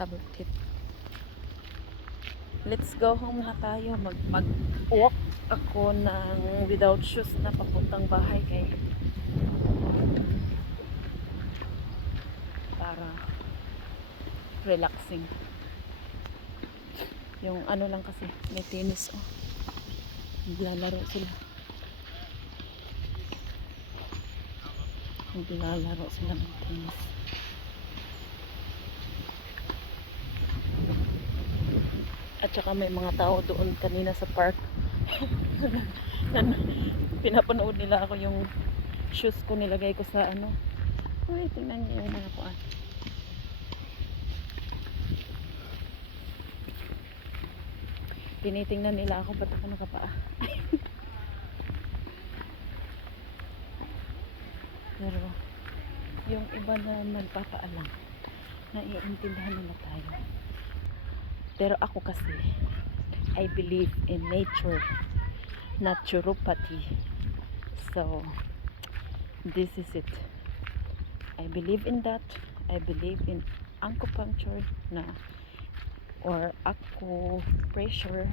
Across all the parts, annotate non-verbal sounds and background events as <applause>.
Abot it. Let's go home na tayo. Mag, mag-walk ako ng without shoes na papuntang bahay kay para relaxing. Yung ano lang kasi, may tennis oh. Naglalaro sila. Naglalaro sila ng tennis. At saka may mga tao doon kanina sa park. <laughs> Pinapanood nila ako yung shoes ko nilagay ko sa ano. Uy, tingnan niyo yung mga kuan. Tinitingnan nila ako ba't ako nakapaa. <laughs> Pero yung iba na nagpapaalam, naiintindihan nila tayo. Pero ako kasi, I believe in nature, naturopathy. So, this is it. I believe in that. I believe in acupuncture na or ako pressure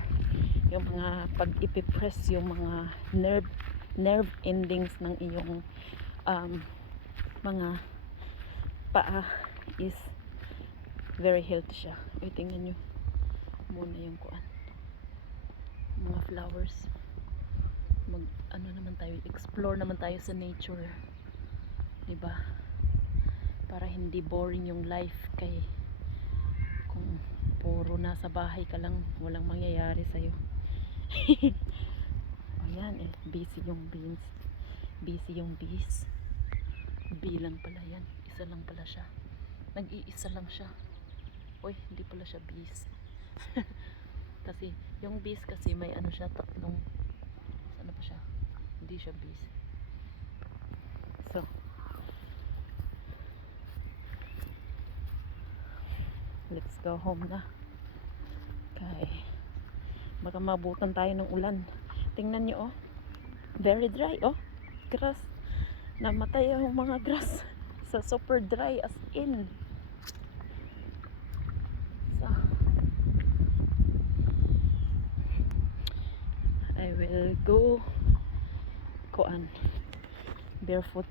yung mga pag ipipress yung mga nerve nerve endings ng iyong um, mga paa is very healthy siya. Uy, tingnan nyo muna yung kuan. Mga flowers. Mag, ano naman tayo, explore naman tayo sa nature. 'Di ba? Para hindi boring yung life kay kung puro nasa bahay ka lang, walang mangyayari sa'yo. <laughs> Ayan, eh, busy yung beans. Busy yung bees. Bilang pala yan. Isa lang pala siya. Nag-iisa lang siya. Uy, hindi pala siya bees. <laughs> kasi, yung bees kasi may ano siya, tatlong, ano pa siya? Hindi siya bees. So, let's go home na. Kay, baka mabutan tayo ng ulan. Tingnan niyo oh. Very dry oh. Grass. Namatay ang mga <laughs> grass. Sa super dry as in. So, I will go kuan barefoot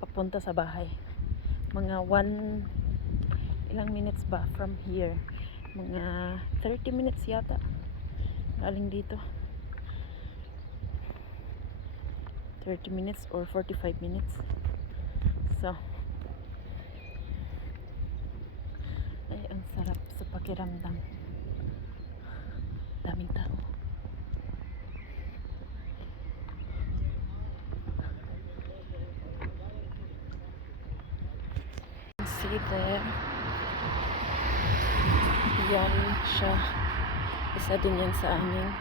papunta sa bahay. Mga one ilang minutes ba from here? Mga 30 minutes yata. Galing dito. 30 minutes or 45 minutes. So, ay, ang sarap sa pakiramdam. Daming tao. See. Yan siya. Isa din yan sa aming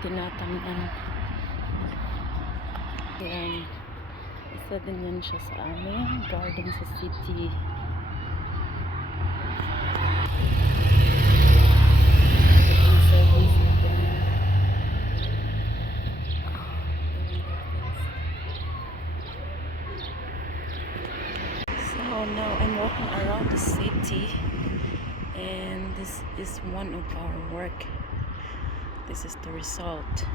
tinatamnan. Yan. Isa din yan siya sa aming garden sa city. The city and this is one of our work. This is the result.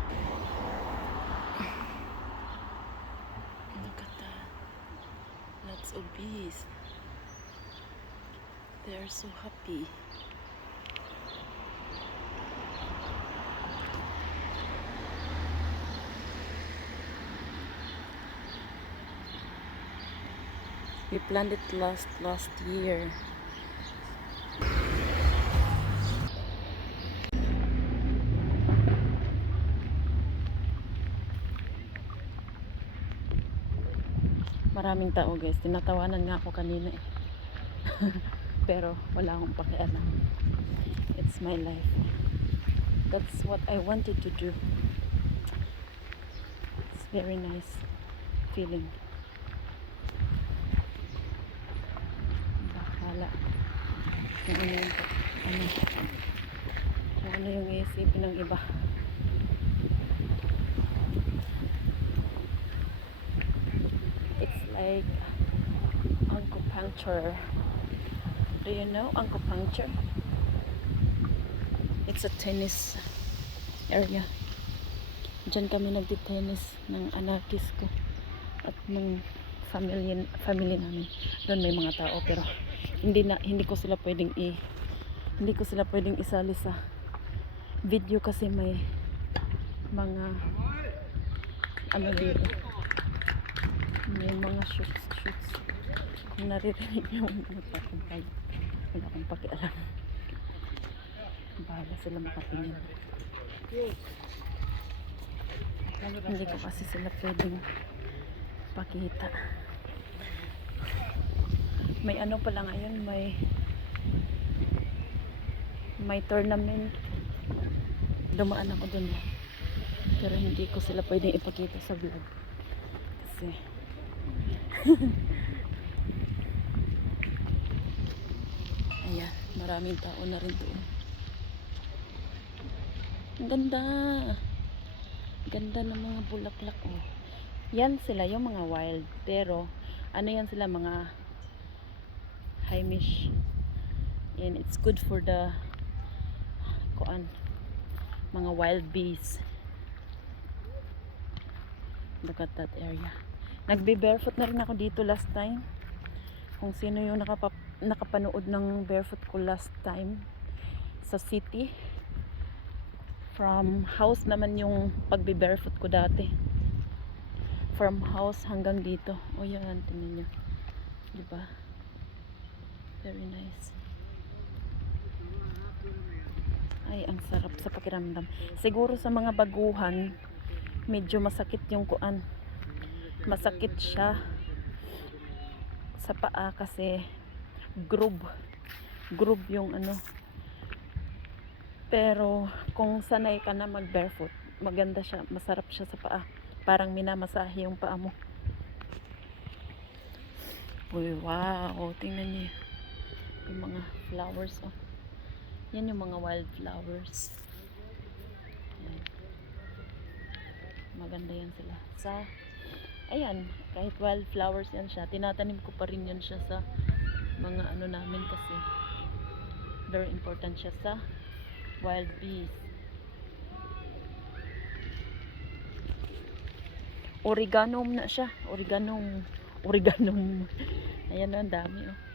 Look at that. Lots of bees. They are so happy. We planted last last year. Maraming tao guys. Tinatawanan nga ako kanina eh. <laughs> Pero wala akong pakialam. It's my life. That's what I wanted to do. It's very nice feeling. Bahala. Kung ano yung ano, kung ano yung iisipin ng iba. It's like acupuncture Do you know acupuncture? It's a tennis area. Diyan kami nagtitennis ng anarkis ko at ng family family namin. Doon may mga tao pero hindi na hindi ko sila pwedeng i hindi ko sila pwedeng isali sa video kasi may mga ano dito. May mga shoots shoots. Kung naririnig nyo magpakumpay wala akong pakialam. Bahala sila makatingin. Hindi ko kasi sila pwedeng pakita may ano pala ngayon may may tournament. Dumaan ako dun. Pero hindi ko sila pwedeng ipakita sa vlog. Kasi <laughs> ayan maraming tao na rin doon. Ang ganda. Ganda ng mga bulaklak oh. Yan sila yung mga wild pero ano yan sila mga Heimish and it's good for the kuan mga wild bees. Look at that area. Nagbe barefoot na rin ako dito last time. Kung sino yung nakapa, nakapanood ng barefoot ko last time sa city. From house naman yung pagbe barefoot ko dati. From house hanggang dito. O yan tingnan nyo. Diba very nice. Ay ang sarap sa pakiramdam. Siguro sa mga baguhan medyo masakit yung kuan. Masakit siya sa paa kasi groove groove yung ano. Pero kung sanay ka na mag barefoot maganda siya masarap siya sa paa. Parang minamasahe yung paa mo. Uy wow. Tingnan niyo yung mga flowers oh. Yan yung mga wildflowers. Yan. maganda yan sila. Sa ayan kahit wildflowers yan siya tinatanim ko pa rin yan siya sa mga ano namin kasi very important siya sa wild bees. Oreganum na siya. Oreganum oreganum <laughs> ayan oh, ang dami oh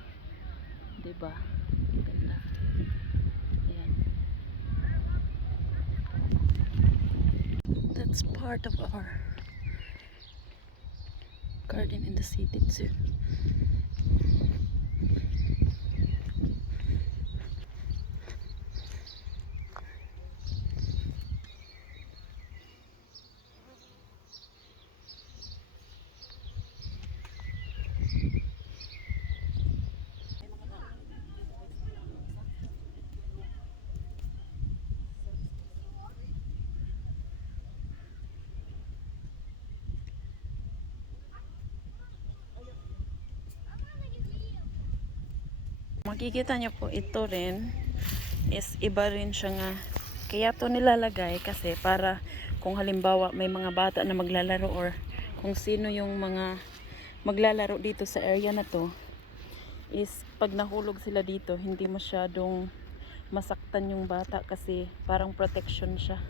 diba ganda ayan that's part of our garden in the city too makikita nyo po ito rin is iba rin siya nga. Kaya to nilalagay kasi para kung halimbawa may mga bata na maglalaro or kung sino yung mga maglalaro dito sa area na to is pag nahulog sila dito hindi masyadong masaktan yung bata kasi parang protection siya.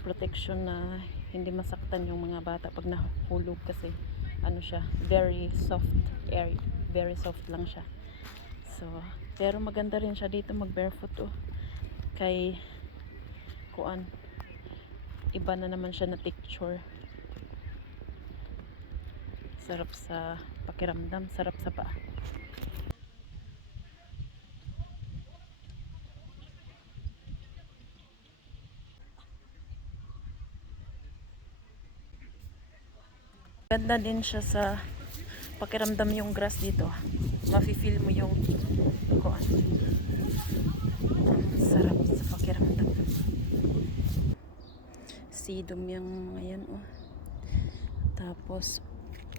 Protection na hindi masaktan yung mga bata pag nahulog kasi ano siya very soft area very soft lang siya So, pero maganda rin siya dito mag barefoot oh. Kay kuan iba na naman siya na picture. Sarap sa pakiramdam, sarap sa paa. Ganda din siya sa pakiramdam yung grass dito. Mafe-feel mo yung kuan. Sarap sa pakiramdam. Sedum yung mga yan oh. Tapos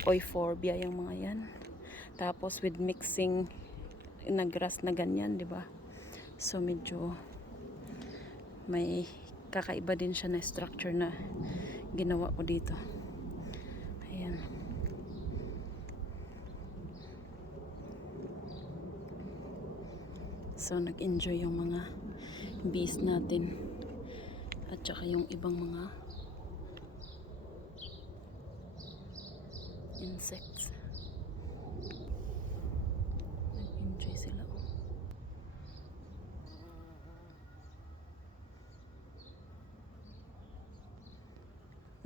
euphorbia yung mga yan. Tapos with mixing na grass na ganyan, 'di ba? So medyo may kakaiba din siya na structure na ginawa ko dito. Ayan. So, nag-enjoy yung mga bees natin. At saka yung ibang mga insects. Nag-enjoy sila.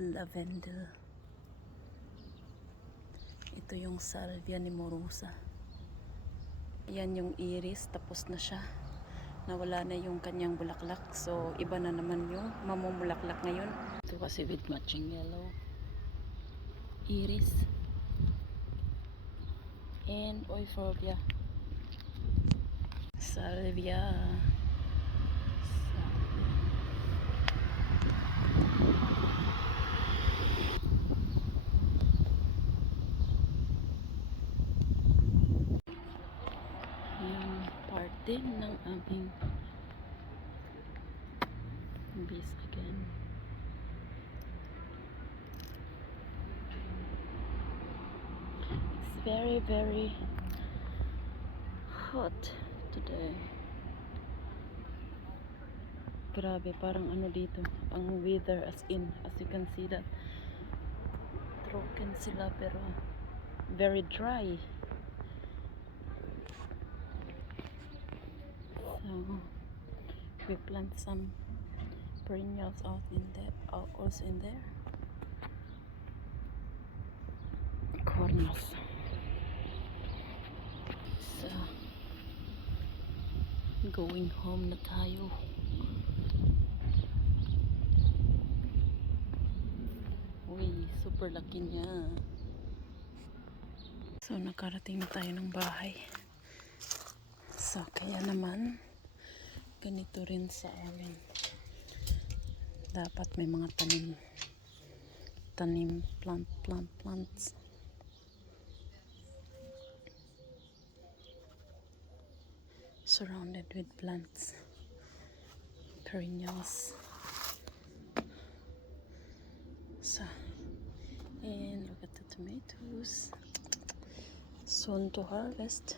Lavendel. Ito yung salvia ni Morosa. Yan yung iris, tapos na siya. Nawala na yung kanyang bulaklak. So, iba na naman yung mamumulaklak ngayon. Ito kasi with matching yellow. Iris. And euphorbia. Salvia. Salvia. yung part din ng aming bees again. It's very, very hot today. Grabe, parang ano dito, ang weather as in, as you can see that troken sila pero very dry. So we plant some perennials out in there, also in there. Corners. So going home na tayo. Uy, super laki niya. So nakarating na tayo ng bahay. So kaya naman ganito rin sa amin. Dapat may mga tanim. Tanim, plant, plant, plants. Surrounded with plants. Perennials. So, and look at the tomatoes. Soon to harvest.